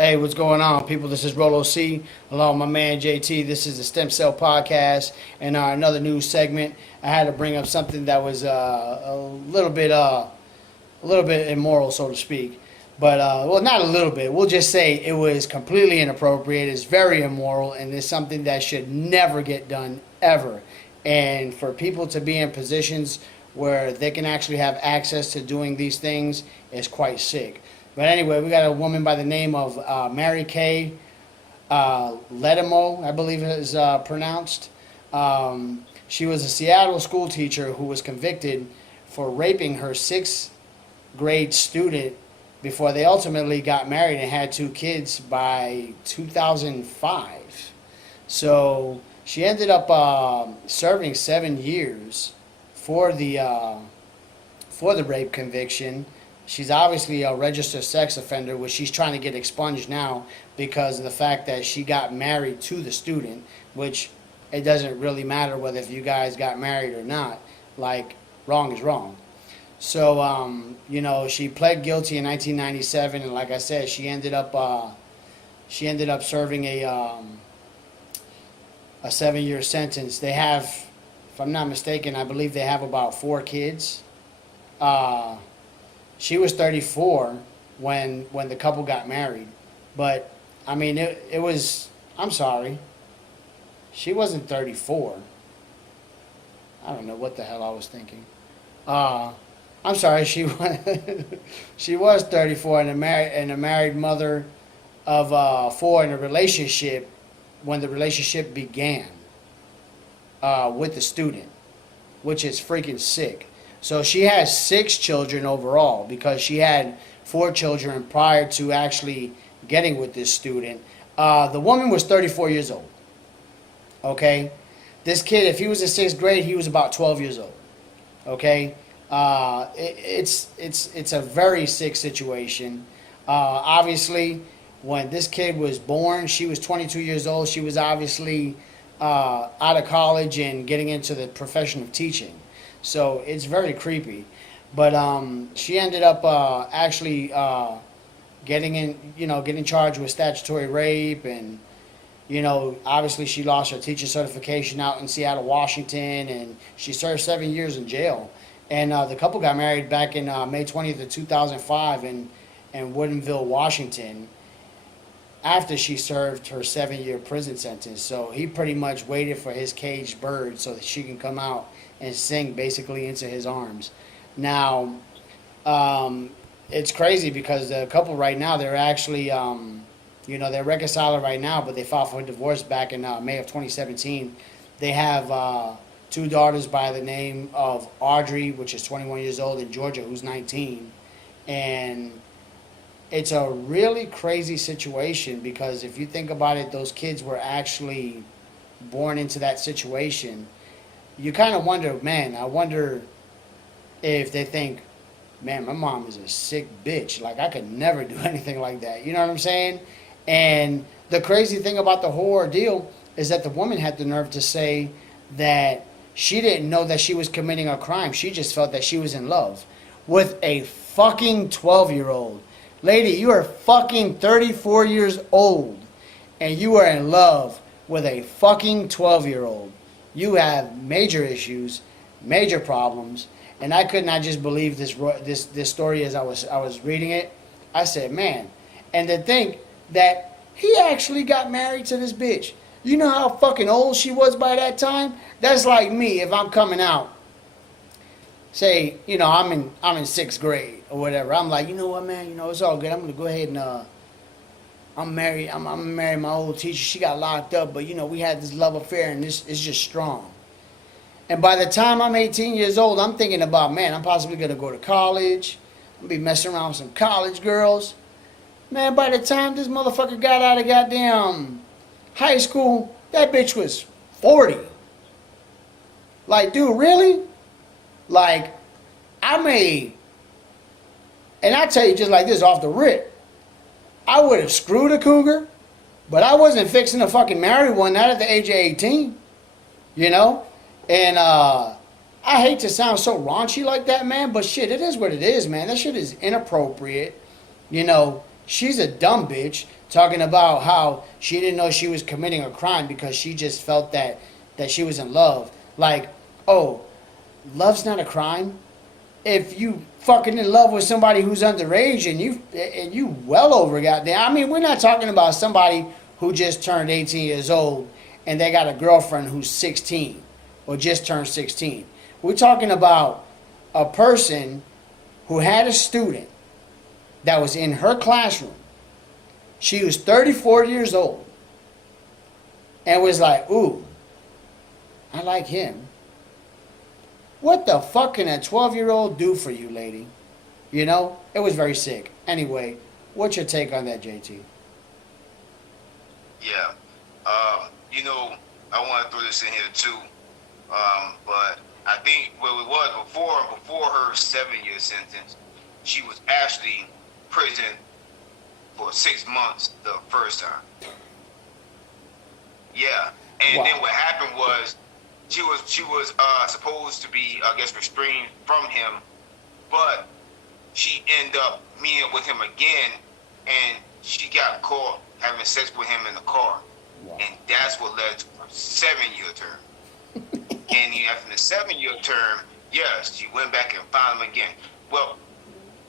Hey, what's going on, people? This is Rolo C, along with my man JT. This is the Stem Cell Podcast, and another news segment. I had to bring up something that was a little bit immoral, so to speak. But well, not a little bit. We'll just say it was completely inappropriate. It's very immoral, and it's something that should never get done ever. And for people to be in positions where they can actually have access to doing these things is quite sick. But anyway, we got a woman by the name of Mary Kay Ledemo, I believe it is pronounced. She was a Seattle school teacher who was convicted for raping her sixth grade student before they ultimately got married and had two kids by 2005. So she ended up serving 7 years for the rape conviction. She's obviously a registered sex offender, which she's trying to get expunged now because of the fact that she got married to the student, which it doesn't really matter whether if you guys got married or not. Like, wrong is wrong. So, she pled guilty in 1997, and like I said, she ended up serving a 7-year sentence. They have, if I'm not mistaken, I believe they have about 4 kids. She was 34 when the couple got married, but I mean it was. I'm sorry, she wasn't 34. I don't know what the hell I was thinking. I'm sorry, she was she was 34 and a married mother of 4 in a relationship when the relationship began with the student, which is freaking sick. So she has 6 children overall because she had 4 children prior to actually getting with this student. The woman was 34 years old. Okay, this kid, if he was in 6th grade, he was about 12 years old. Okay, it's a very sick situation. Obviously, when this kid was born, she was 22 years old. She was obviously out of college and getting into the profession of teaching. So it's very creepy, but she ended up actually getting charged with statutory rape, and obviously she lost her teacher certification out in Seattle, Washington, and she served 7 years in jail. And the couple got married back in May 20th of 2005 in Woodinville, Washington, after she served her 7-year prison sentence. So he pretty much waited for his caged bird so that she can come out and sing basically into his arms. Now, it's crazy because the couple right now, they're actually, they're reconciling right now, but they filed for divorce back in May of 2017. They have 2 daughters by the name of Audrey, which is 21 years old, and Georgia, who's 19. And it's a really crazy situation because if you think about it, those kids were actually born into that situation. You kind of wonder, man, I wonder if they think, man, my mom is a sick bitch. Like, I could never do anything like that. You know what I'm saying? And the crazy thing about the whole ordeal is that the woman had the nerve to say that she didn't know that she was committing a crime. She just felt that she was in love with a fucking 12-year-old. Lady, you are fucking 34 years old, and you are in love with a fucking 12-year-old. You have major issues, major problems, and I could not just believe this story as I was reading it. I said, man, and to think that he actually got married to this bitch. You know how fucking old she was by that time? That's like me if I'm coming out. Say, I'm in 6th grade or whatever. I'm like, you know what, man? It's all good. I'm gonna go ahead and I'm married. I'm gonna marry my old teacher. She got locked up, but we had this love affair, and this is just strong. And by the time I'm 18 years old, I'm thinking about, man, I'm possibly gonna go to college. I'm gonna be messing around with some college girls. Man, by the time this motherfucker got out of goddamn high school, that bitch was 40. Like, dude, really? Like, and I tell you just like this off the rip, I would have screwed a cougar, but I wasn't fixing to fucking marry one, not at the age of 18, And I hate to sound so raunchy like that, man, but shit, it is what it is, man. That shit is inappropriate. she's a dumb bitch talking about how she didn't know she was committing a crime because she just felt that she was in love. Like, oh, love's not a crime. If you fucking in love with somebody who's underage and you well over goddamn. I mean, we're not talking about somebody who just turned 18 years old and they got a girlfriend who's 16 or just turned 16. We're talking about a person who had a student that was in her classroom. She was 34 years old and was like, ooh, I like him. What the fuck can a 12-year-old do for you, lady? You know? It was very sick. Anyway, what's your take on that, JT? Yeah. You know, I want to throw this in here too. But I think what it was before her 7-year sentence, she was actually prison for 6 months the first time. Yeah. And Wow. then what happened was she was supposed to be, I guess, restrained from him, but she ended up meeting up with him again, and she got caught having sex with him in the car. Wow. And that's what led to her 7-year term. And after the 7-year term, yes, she went back and found him again. Well,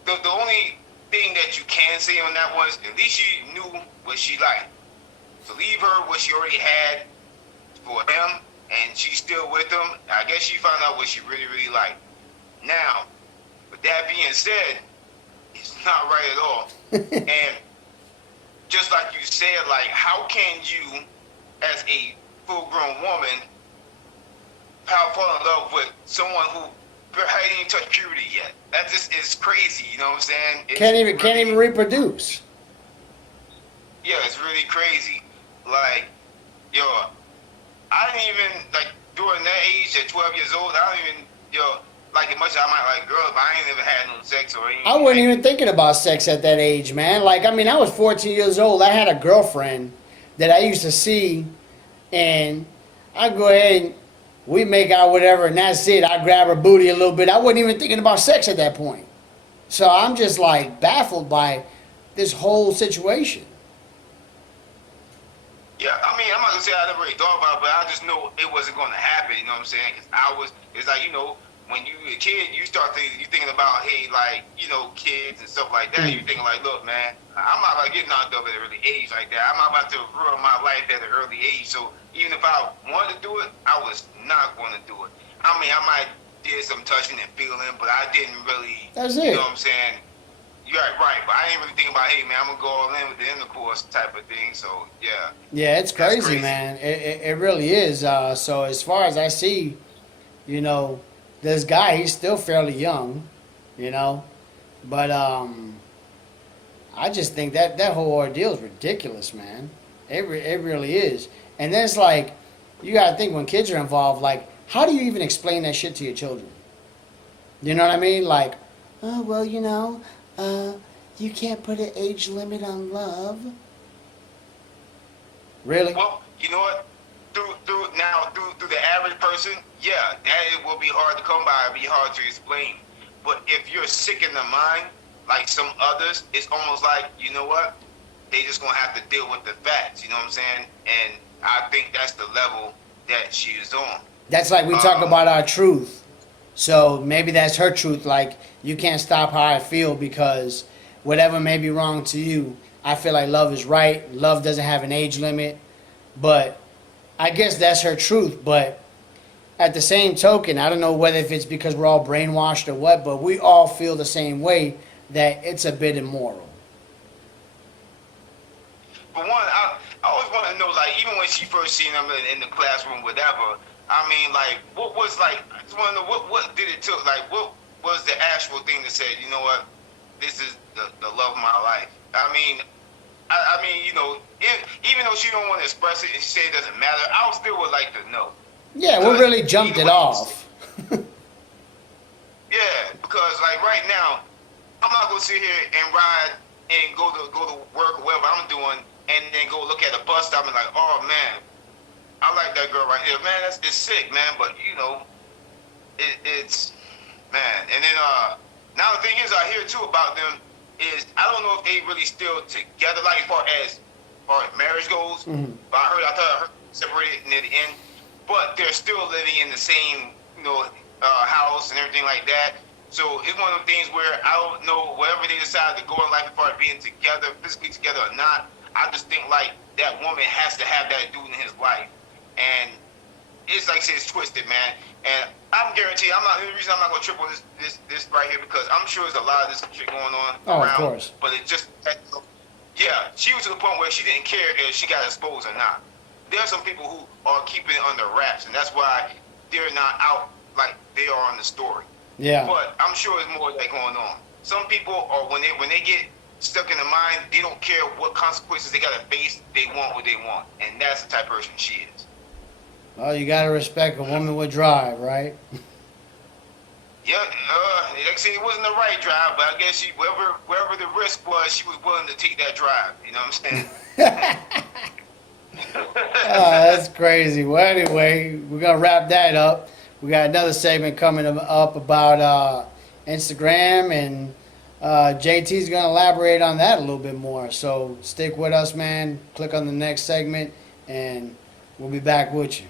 the only thing that you can say on that was at least she knew what she liked. To leave her what she already had for him, and she's still with him, I guess she found out what she really, really liked. Now, with that being said, it's not right at all. And just like you said, like, how can you, as a full-grown woman, fall in love with someone who hadn't even touched puberty yet? That just is crazy, you know what I'm saying? It's Can't even reproduce. Yeah, it's really crazy. Like, yo, I didn't even, like, during that age, at 12 years old, I don't even, like, as much as I might like girls, but I ain't never had no sex or anything. I wasn't even thinking about sex at that age, man. Like, I mean, I was 14 years old. I had a girlfriend that I used to see, and I'd go ahead and we make out whatever, and that's it. I grab her booty a little bit. I wasn't even thinking about sex at that point. So I'm just, like, baffled by this whole situation. Yeah, I mean, I'm not gonna say I never really thought about it, but I just know it wasn't gonna happen, you know what I'm saying? Because it's like, when you a kid, you thinking about, hey, like, kids and stuff like that. You're thinking like, look, man, I'm not about to get knocked up at an early age like that. I'm not about to ruin my life at an early age. So even if I wanted to do it, I was not going to do it. I mean, I might did some touching and feeling, but I didn't really, That's it. you know what I'm saying? You're right, but I didn't really think about, hey, man, I'm going to go all in with the intercourse type of thing. So, yeah. Yeah, it's crazy, man. It really is. So as far as I see, this guy, he's still fairly young, but I just think that whole ordeal is ridiculous, man. It really is. And then it's like, you got to think when kids are involved, like, how do you even explain that shit to your children? You know what I mean? Like, oh, well, you can't put an age limit on love. Really? Well, you know what? Through the average person, yeah, that it will be hard to come by. It'll be hard to explain. But if you're sick in the mind, like some others, it's almost like, you know what? They just gonna have to deal with the facts. You know what I'm saying? And I think that's the level that she is on. That's like we talk about our truth. So maybe that's her truth. Like, you can't stop how I feel because whatever may be wrong to you, I feel like love is right. Love doesn't have an age limit. But I guess that's her truth. But at the same token, I don't know whether if it's because we're all brainwashed or what, but we all feel the same way, that it's a bit immoral. But one, I always want to know, like, even when she first seen him in the classroom, whatever. I mean, like, what was like? I just want to know what did it took? Like, what was the actual thing that said, you know what, this is the love of my life? I mean, even though she don't want to express it and she said it doesn't matter, I still would like to know. Yeah, we really jumped it off. Yeah, because like right now, I'm not gonna sit here and ride and go to work or whatever I'm doing, and then go look at a bus stop and like, oh man, I like that girl right here, man. It's sick, man. But it's man. And then now the thing is, I hear too about them is I don't know if they really still together, like as far as marriage goes. Mhm. But I thought I heard separated near the end. But they're still living in the same, house and everything like that. So it's one of the things where I don't know wherever they decide to go in life as far as being together, physically together or not. I just think like that woman has to have that dude in his life, and it's like I said, it's twisted, man. And I'm guaranteed, the reason I'm not gonna trip on this right here because I'm sure there's a lot of this shit going on Oh, of around. course. But it just, yeah, she was to the point where she didn't care if she got exposed or not. There are some people who are keeping it under wraps, and that's why they're not out like they are on the story. Yeah. But I'm sure there's more of that going on. Some people are when they get stuck in the mind, they don't care what consequences they gotta face. They want what they want, and that's the type of person she is. Well, you gotta respect a woman with drive, right? Yeah, like I said, it wasn't the right drive, but I guess she wherever the risk was, she was willing to take that drive. You know what I'm saying? That's crazy. Well, anyway, we're gonna wrap that up. We got another segment coming up about Instagram, and JT's gonna elaborate on that a little bit more. So stick with us, man. Click on the next segment, and we'll be back with you.